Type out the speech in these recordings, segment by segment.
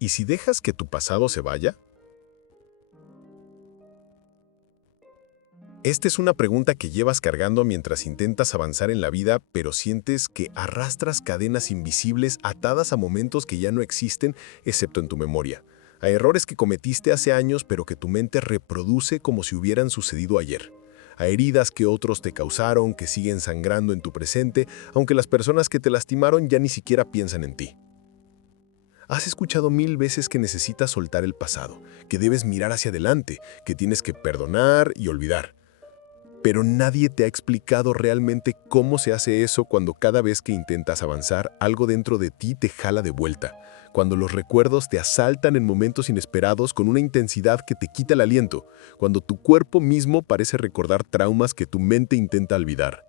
¿Y si dejas que tu pasado se vaya? Esta es una pregunta que llevas cargando mientras intentas avanzar en la vida, pero sientes que arrastras cadenas invisibles atadas a momentos que ya no existen, excepto en tu memoria. A errores que cometiste hace años, pero que tu mente reproduce como si hubieran sucedido ayer. A heridas que otros te causaron, que siguen sangrando en tu presente, aunque las personas que te lastimaron ya ni siquiera piensan en ti. Has escuchado 1000 veces que necesitas soltar el pasado, que debes mirar hacia adelante, que tienes que perdonar y olvidar. Pero nadie te ha explicado realmente cómo se hace eso cuando cada vez que intentas avanzar, algo dentro de ti te jala de vuelta. Cuando los recuerdos te asaltan en momentos inesperados con una intensidad que te quita el aliento. Cuando tu cuerpo mismo parece recordar traumas que tu mente intenta olvidar.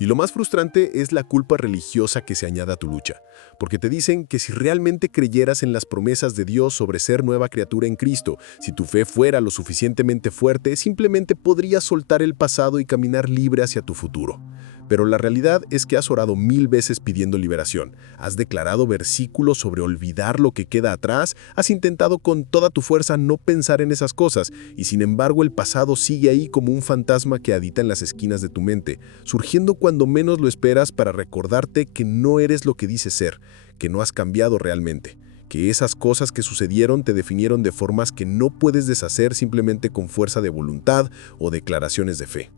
Y lo más frustrante es la culpa religiosa que se añade a tu lucha, porque te dicen que si realmente creyeras en las promesas de Dios sobre ser nueva criatura en Cristo, si tu fe fuera lo suficientemente fuerte, simplemente podrías soltar el pasado y caminar libre hacia tu futuro. Pero la realidad es que has orado 1000 veces pidiendo liberación, has declarado versículos sobre olvidar lo que queda atrás, has intentado con toda tu fuerza no pensar en esas cosas, y sin embargo el pasado sigue ahí como un fantasma que habita en las esquinas de tu mente, surgiendo cuando menos lo esperas para recordarte que no eres lo que dices ser, que no has cambiado realmente, que esas cosas que sucedieron te definieron de formas que no puedes deshacer simplemente con fuerza de voluntad o declaraciones de fe.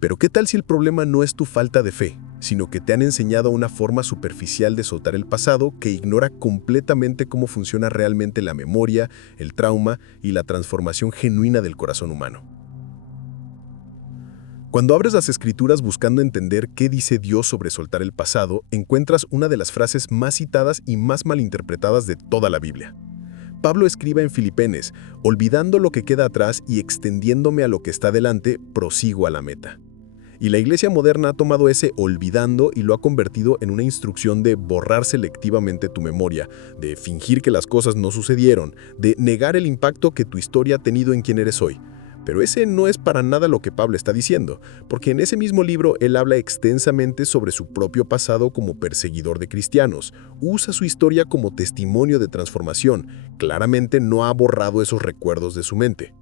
Pero ¿qué tal si el problema no es tu falta de fe, sino que te han enseñado una forma superficial de soltar el pasado que ignora completamente cómo funciona realmente la memoria, el trauma y la transformación genuina del corazón humano? Cuando abres las escrituras buscando entender qué dice Dios sobre soltar el pasado, encuentras una de las frases más citadas y más malinterpretadas de toda la Biblia. Pablo escribe en Filipenses: olvidando lo que queda atrás y extendiéndome a lo que está delante, prosigo a la meta. Y la iglesia moderna ha tomado ese olvidando y lo ha convertido en una instrucción de borrar selectivamente tu memoria, de fingir que las cosas no sucedieron, de negar el impacto que tu historia ha tenido en quien eres hoy. Pero ese no es para nada lo que Pablo está diciendo, porque en ese mismo libro él habla extensamente sobre su propio pasado como perseguidor de cristianos. Usa su historia como testimonio de transformación. Claramente no ha borrado esos recuerdos de su mente.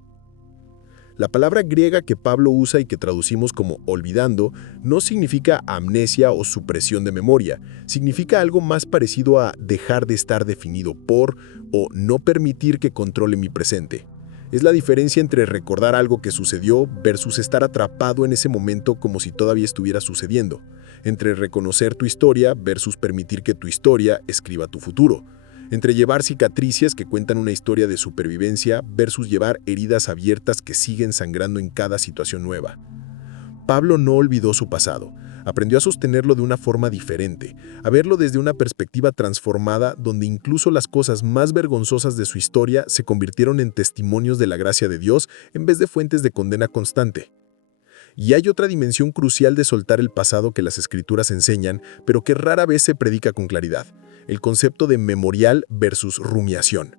La palabra griega que Pablo usa y que traducimos como olvidando no significa amnesia o supresión de memoria, significa algo más parecido a dejar de estar definido por o no permitir que controle mi presente. Es la diferencia entre recordar algo que sucedió versus estar atrapado en ese momento como si todavía estuviera sucediendo, entre reconocer tu historia versus permitir que tu historia escriba tu futuro, entre llevar cicatrices que cuentan una historia de supervivencia versus llevar heridas abiertas que siguen sangrando en cada situación nueva. Pablo no olvidó su pasado, aprendió a sostenerlo de una forma diferente, a verlo desde una perspectiva transformada donde incluso las cosas más vergonzosas de su historia se convirtieron en testimonios de la gracia de Dios en vez de fuentes de condena constante. Y hay otra dimensión crucial de soltar el pasado que las escrituras enseñan, pero que rara vez se predica con claridad: el concepto de memorial versus rumiación.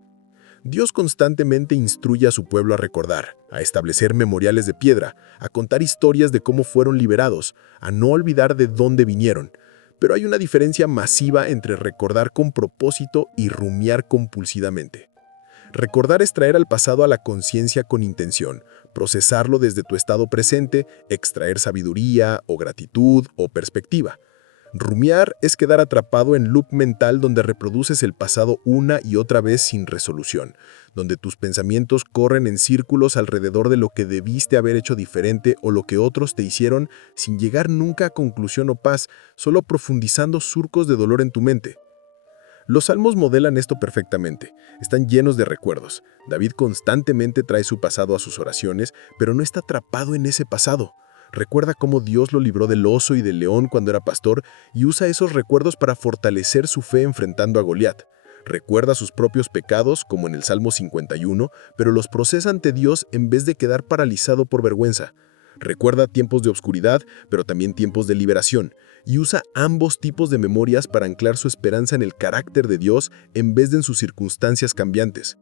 Dios constantemente instruye a su pueblo a recordar, a establecer memoriales de piedra, a contar historias de cómo fueron liberados, a no olvidar de dónde vinieron. Pero hay una diferencia masiva entre recordar con propósito y rumiar compulsivamente. Recordar es traer al pasado a la conciencia con intención, procesarlo desde tu estado presente, extraer sabiduría o gratitud o perspectiva. Rumiar es quedar atrapado en loop mental donde reproduces el pasado una y otra vez sin resolución, donde tus pensamientos corren en círculos alrededor de lo que debiste haber hecho diferente o lo que otros te hicieron sin llegar nunca a conclusión o paz, solo profundizando surcos de dolor en tu mente. Los salmos modelan esto perfectamente. Están llenos de recuerdos. David constantemente trae su pasado a sus oraciones, pero no está atrapado en ese pasado. Recuerda cómo Dios lo libró del oso y del león cuando era pastor y usa esos recuerdos para fortalecer su fe enfrentando a Goliat. Recuerda sus propios pecados, como en el Salmo 51, pero los procesa ante Dios en vez de quedar paralizado por vergüenza. Recuerda tiempos de oscuridad, pero también tiempos de liberación, y usa ambos tipos de memorias para anclar su esperanza en el carácter de Dios en vez de en sus circunstancias cambiantes.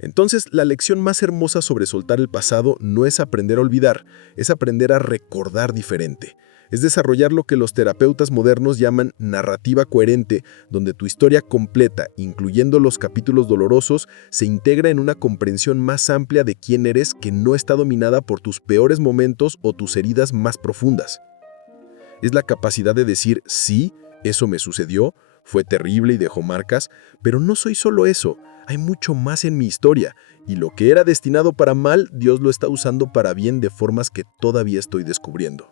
Entonces, la lección más hermosa sobre soltar el pasado no es aprender a olvidar, es aprender a recordar diferente. Es desarrollar lo que los terapeutas modernos llaman narrativa coherente, donde tu historia completa, incluyendo los capítulos dolorosos, se integra en una comprensión más amplia de quién eres que no está dominada por tus peores momentos o tus heridas más profundas. Es la capacidad de decir, sí, eso me sucedió, fue terrible y dejó marcas, pero no soy solo eso, hay mucho más en mi historia, y lo que era destinado para mal, Dios lo está usando para bien de formas que todavía estoy descubriendo.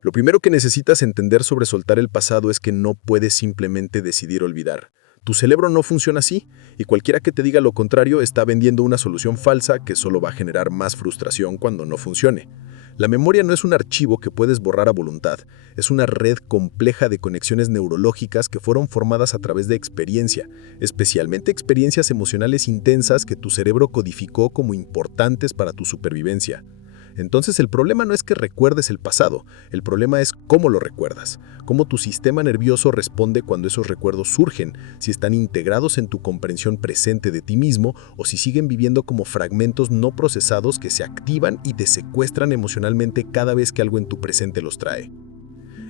Lo primero que necesitas entender sobre soltar el pasado es que no puedes simplemente decidir olvidar. Tu cerebro no funciona así, y cualquiera que te diga lo contrario está vendiendo una solución falsa que solo va a generar más frustración cuando no funcione. La memoria no es un archivo que puedes borrar a voluntad, es una red compleja de conexiones neurológicas que fueron formadas a través de experiencia, especialmente experiencias emocionales intensas que tu cerebro codificó como importantes para tu supervivencia. Entonces el problema no es que recuerdes el pasado, el problema es cómo lo recuerdas, cómo tu sistema nervioso responde cuando esos recuerdos surgen, si están integrados en tu comprensión presente de ti mismo o si siguen viviendo como fragmentos no procesados que se activan y te secuestran emocionalmente cada vez que algo en tu presente los trae.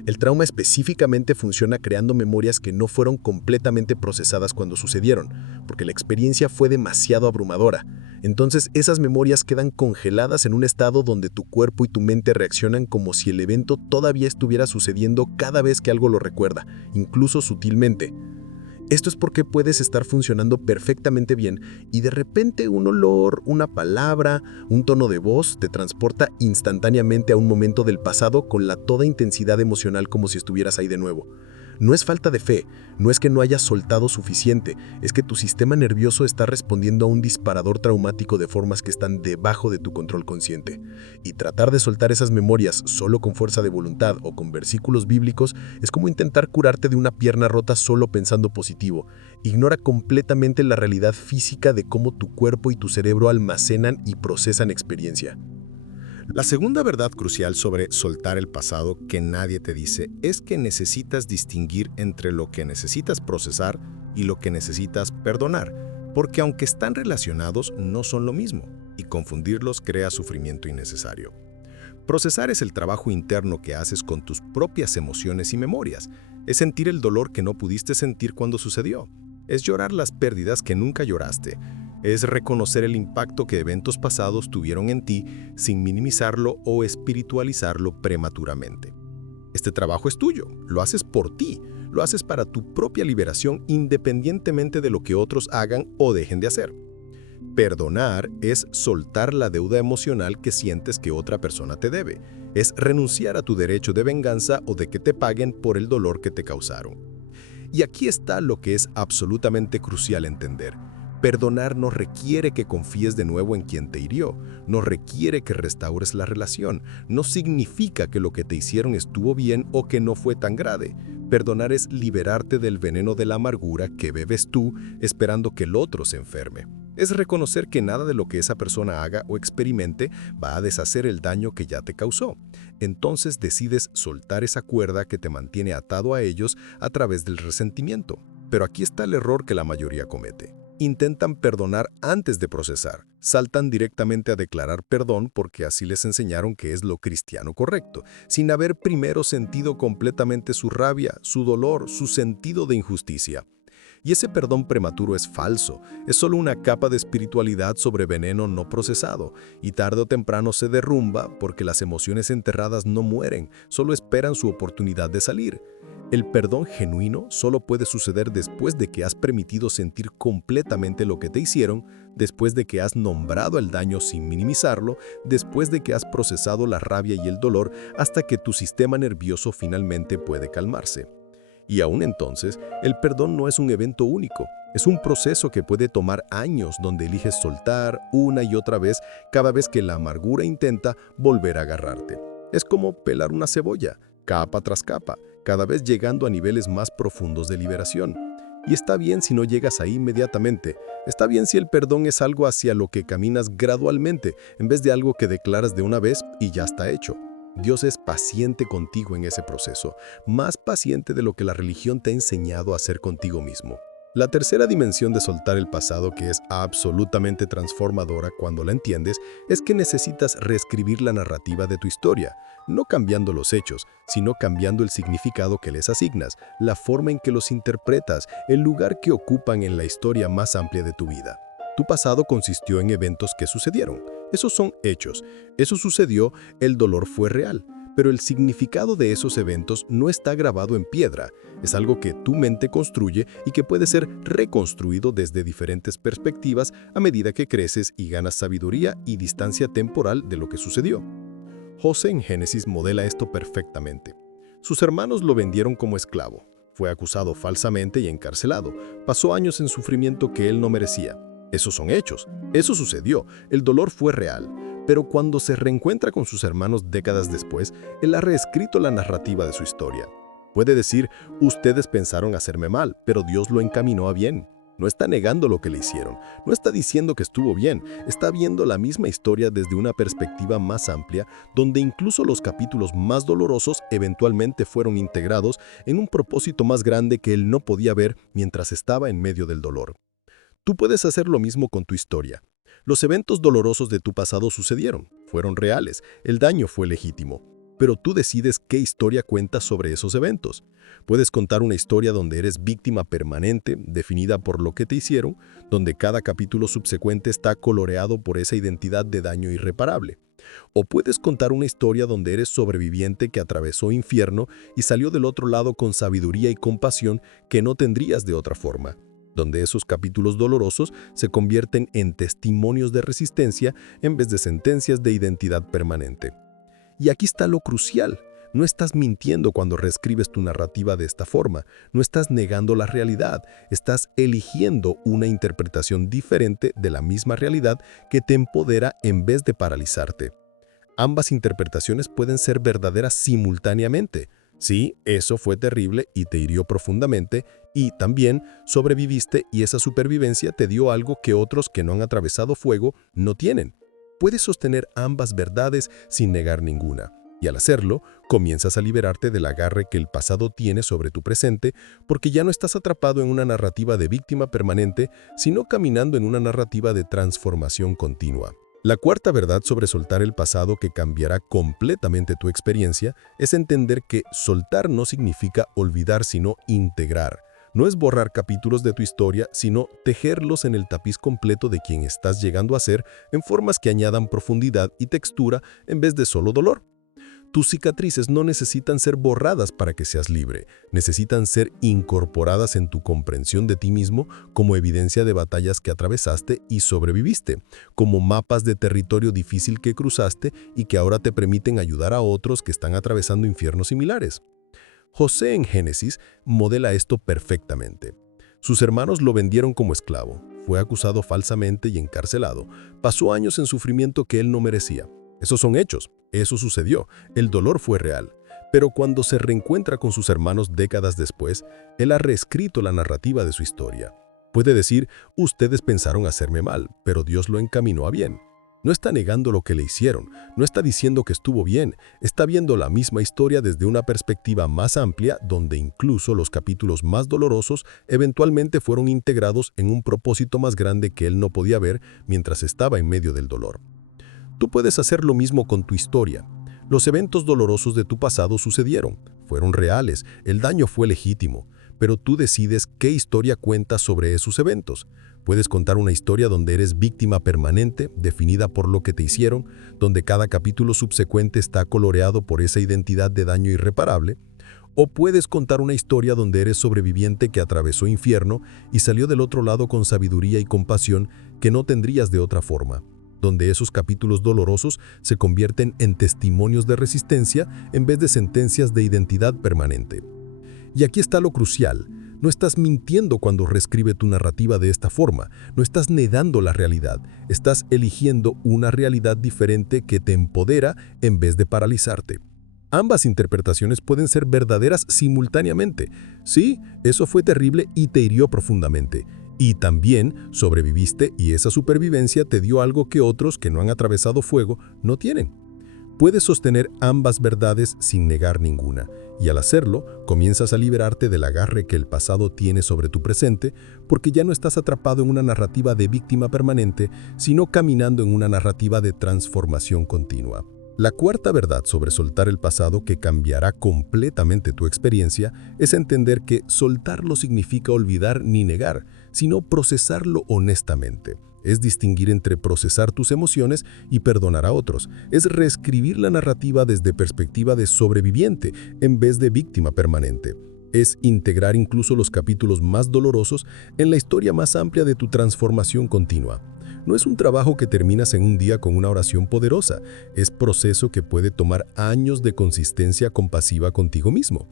El trauma específicamente funciona creando memorias que no fueron completamente procesadas cuando sucedieron, porque la experiencia fue demasiado abrumadora. Entonces esas memorias quedan congeladas en un estado donde tu cuerpo y tu mente reaccionan como si el evento todavía estuviera sucediendo cada vez que algo lo recuerda, incluso sutilmente. Esto es porque puedes estar funcionando perfectamente bien y de repente un olor, una palabra, un tono de voz te transporta instantáneamente a un momento del pasado con la toda intensidad emocional como si estuvieras ahí de nuevo. No es falta de fe, no es que no hayas soltado suficiente, es que tu sistema nervioso está respondiendo a un disparador traumático de formas que están debajo de tu control consciente. Y tratar de soltar esas memorias solo con fuerza de voluntad o con versículos bíblicos es como intentar curarte de una pierna rota solo pensando positivo. Ignora completamente la realidad física de cómo tu cuerpo y tu cerebro almacenan y procesan experiencia. La segunda verdad crucial sobre soltar el pasado que nadie te dice es que necesitas distinguir entre lo que necesitas procesar y lo que necesitas perdonar, porque aunque están relacionados, no son lo mismo, y confundirlos crea sufrimiento innecesario. Procesar es el trabajo interno que haces con tus propias emociones y memorias, es sentir el dolor que no pudiste sentir cuando sucedió, es llorar las pérdidas que nunca lloraste, es reconocer el impacto que eventos pasados tuvieron en ti sin minimizarlo o espiritualizarlo prematuramente. Este trabajo es tuyo, lo haces por ti, lo haces para tu propia liberación independientemente de lo que otros hagan o dejen de hacer. Perdonar es soltar la deuda emocional que sientes que otra persona te debe, es renunciar a tu derecho de venganza o de que te paguen por el dolor que te causaron. Y aquí está lo que es absolutamente crucial entender. Perdonar no requiere que confíes de nuevo en quien te hirió, no requiere que restaures la relación, no significa que lo que te hicieron estuvo bien o que no fue tan grave. Perdonar es liberarte del veneno de la amargura que bebes tú esperando que el otro se enferme. Es reconocer que nada de lo que esa persona haga o experimente va a deshacer el daño que ya te causó. Entonces decides soltar esa cuerda que te mantiene atado a ellos a través del resentimiento. Pero aquí está el error que la mayoría comete. Intentan perdonar antes de procesar. Saltan directamente a declarar perdón porque así les enseñaron que es lo cristiano correcto, sin haber primero sentido completamente su rabia, su dolor, su sentido de injusticia. Y ese perdón prematuro es falso, es solo una capa de espiritualidad sobre veneno no procesado, y tarde o temprano se derrumba porque las emociones enterradas no mueren, solo esperan su oportunidad de salir. El perdón genuino solo puede suceder después de que has permitido sentir completamente lo que te hicieron, después de que has nombrado el daño sin minimizarlo, después de que has procesado la rabia y el dolor hasta que tu sistema nervioso finalmente puede calmarse. Y aún entonces, el perdón no es un evento único, es un proceso que puede tomar años donde eliges soltar una y otra vez cada vez que la amargura intenta volver a agarrarte. Es como pelar una cebolla, capa tras capa, cada vez llegando a niveles más profundos de liberación. Y está bien si no llegas ahí inmediatamente. Está bien si el perdón es algo hacia lo que caminas gradualmente, en vez de algo que declaras de una vez y ya está hecho. Dios es paciente contigo en ese proceso, más paciente de lo que la religión te ha enseñado a ser contigo mismo. La tercera dimensión de soltar el pasado, que es absolutamente transformadora cuando la entiendes, es que necesitas reescribir la narrativa de tu historia, no cambiando los hechos, sino cambiando el significado que les asignas, la forma en que los interpretas, el lugar que ocupan en la historia más amplia de tu vida. Tu pasado consistió en eventos que sucedieron. Esos son hechos. Eso sucedió, el dolor fue real. Pero el significado de esos eventos no está grabado en piedra. Es algo que tu mente construye y que puede ser reconstruido desde diferentes perspectivas a medida que creces y ganas sabiduría y distancia temporal de lo que sucedió. José en Génesis modela esto perfectamente. Sus hermanos lo vendieron como esclavo. Fue acusado falsamente y encarcelado. Pasó años en sufrimiento que él no merecía. Esos son hechos. Eso sucedió. El dolor fue real. Pero cuando se reencuentra con sus hermanos décadas después, él ha reescrito la narrativa de su historia. Puede decir, ustedes pensaron hacerme mal, pero Dios lo encaminó a bien. No está negando lo que le hicieron, no está diciendo que estuvo bien, está viendo la misma historia desde una perspectiva más amplia, donde incluso los capítulos más dolorosos eventualmente fueron integrados en un propósito más grande que él no podía ver mientras estaba en medio del dolor. Tú puedes hacer lo mismo con tu historia. Los eventos dolorosos de tu pasado sucedieron, fueron reales, el daño fue legítimo, pero tú decides qué historia cuentas sobre esos eventos. Puedes contar una historia donde eres víctima permanente, definida por lo que te hicieron, donde cada capítulo subsecuente está coloreado por esa identidad de daño irreparable. O puedes contar una historia donde eres sobreviviente que atravesó infierno y salió del otro lado con sabiduría y compasión que no tendrías de otra forma, donde esos capítulos dolorosos se convierten en testimonios de resistencia en vez de sentencias de identidad permanente. Y aquí está lo crucial. No estás mintiendo cuando reescribes tu narrativa de esta forma, no estás negando la realidad, estás eligiendo una interpretación diferente de la misma realidad que te empodera en vez de paralizarte. Ambas interpretaciones pueden ser verdaderas simultáneamente. Sí, eso fue terrible y te hirió profundamente, y también sobreviviste y esa supervivencia te dio algo que otros que no han atravesado fuego no tienen. Puedes sostener ambas verdades sin negar ninguna, y al hacerlo, comienzas a liberarte del agarre que el pasado tiene sobre tu presente, porque ya no estás atrapado en una narrativa de víctima permanente, sino caminando en una narrativa de transformación continua. La cuarta verdad sobre soltar el pasado que cambiará completamente tu experiencia es entender que soltar no significa olvidar, sino integrar. No es borrar capítulos de tu historia, sino tejerlos en el tapiz completo de quien estás llegando a ser en formas que añadan profundidad y textura en vez de solo dolor. Tus cicatrices no necesitan ser borradas para que seas libre, necesitan ser incorporadas en tu comprensión de ti mismo como evidencia de batallas que atravesaste y sobreviviste, como mapas de territorio difícil que cruzaste y que ahora te permiten ayudar a otros que están atravesando infiernos similares. José en Génesis modela esto perfectamente. Sus hermanos lo vendieron como esclavo, fue acusado falsamente y encarcelado, pasó años en sufrimiento que él no merecía. Esos son hechos, eso sucedió, el dolor fue real. Pero cuando se reencuentra con sus hermanos décadas después, él ha reescrito la narrativa de su historia. Puede decir, ustedes pensaron hacerme mal, pero Dios lo encaminó a bien. No está negando lo que le hicieron, no está diciendo que estuvo bien, está viendo la misma historia desde una perspectiva más amplia, donde incluso los capítulos más dolorosos eventualmente fueron integrados en un propósito más grande que él no podía ver mientras estaba en medio del dolor. Tú puedes hacer lo mismo con tu historia. Los eventos dolorosos de tu pasado sucedieron, fueron reales, el daño fue legítimo, pero tú decides qué historia cuentas sobre esos eventos. Puedes contar una historia donde eres víctima permanente, definida por lo que te hicieron, donde cada capítulo subsecuente está coloreado por esa identidad de daño irreparable, o puedes contar una historia donde eres sobreviviente que atravesó infierno y salió del otro lado con sabiduría y compasión que no tendrías de otra forma, donde esos capítulos dolorosos se convierten en testimonios de resistencia en vez de sentencias de identidad permanente. Y aquí está lo crucial. No estás mintiendo cuando reescribe tu narrativa de esta forma, no estás negando la realidad, estás eligiendo una realidad diferente que te empodera en vez de paralizarte. Ambas interpretaciones pueden ser verdaderas simultáneamente. Sí, eso fue terrible y te hirió profundamente. Y también sobreviviste y esa supervivencia te dio algo que otros que no han atravesado fuego no tienen. Puedes sostener ambas verdades sin negar ninguna. Y al hacerlo, comienzas a liberarte del agarre que el pasado tiene sobre tu presente, porque ya no estás atrapado en una narrativa de víctima permanente, sino caminando en una narrativa de transformación continua. La cuarta verdad sobre soltar el pasado que cambiará completamente tu experiencia es entender que soltarlo significa olvidar ni negar, sino procesarlo honestamente. Es distinguir entre procesar tus emociones y perdonar a otros. Es reescribir la narrativa desde perspectiva de sobreviviente en vez de víctima permanente. Es integrar incluso los capítulos más dolorosos en la historia más amplia de tu transformación continua. No es un trabajo que terminas en un día con una oración poderosa, es proceso que puede tomar años de consistencia compasiva contigo mismo.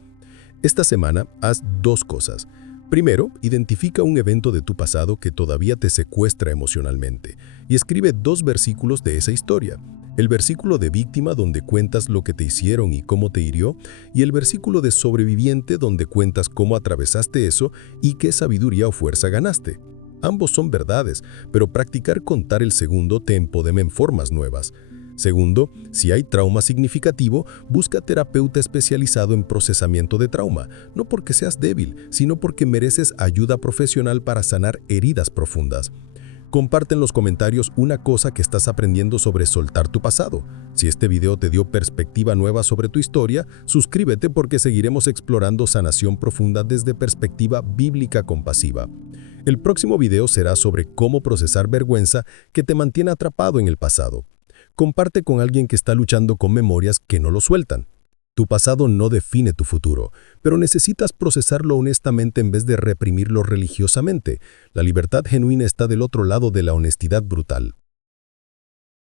Esta semana haz dos cosas. Primero, identifica un evento de tu pasado que todavía te secuestra emocionalmente y escribe 2 versículos de esa historia. El versículo de víctima donde cuentas lo que te hicieron y cómo te hirió, y el versículo de sobreviviente donde cuentas cómo atravesaste eso y qué sabiduría o fuerza ganaste. Ambos son verdades, pero practicar contar el segundo te empodera en formas nuevas. Segundo, si hay trauma significativo, busca terapeuta especializado en procesamiento de trauma, no porque seas débil, sino porque mereces ayuda profesional para sanar heridas profundas. Comparte en los comentarios una cosa que estás aprendiendo sobre soltar tu pasado. Si este video te dio perspectiva nueva sobre tu historia, suscríbete porque seguiremos explorando sanación profunda desde perspectiva bíblica compasiva. El próximo video será sobre cómo procesar vergüenza que te mantiene atrapado en el pasado. Comparte con alguien que está luchando con memorias que no lo sueltan. Tu pasado no define tu futuro, pero necesitas procesarlo honestamente en vez de reprimirlo religiosamente. La libertad genuina está del otro lado de la honestidad brutal.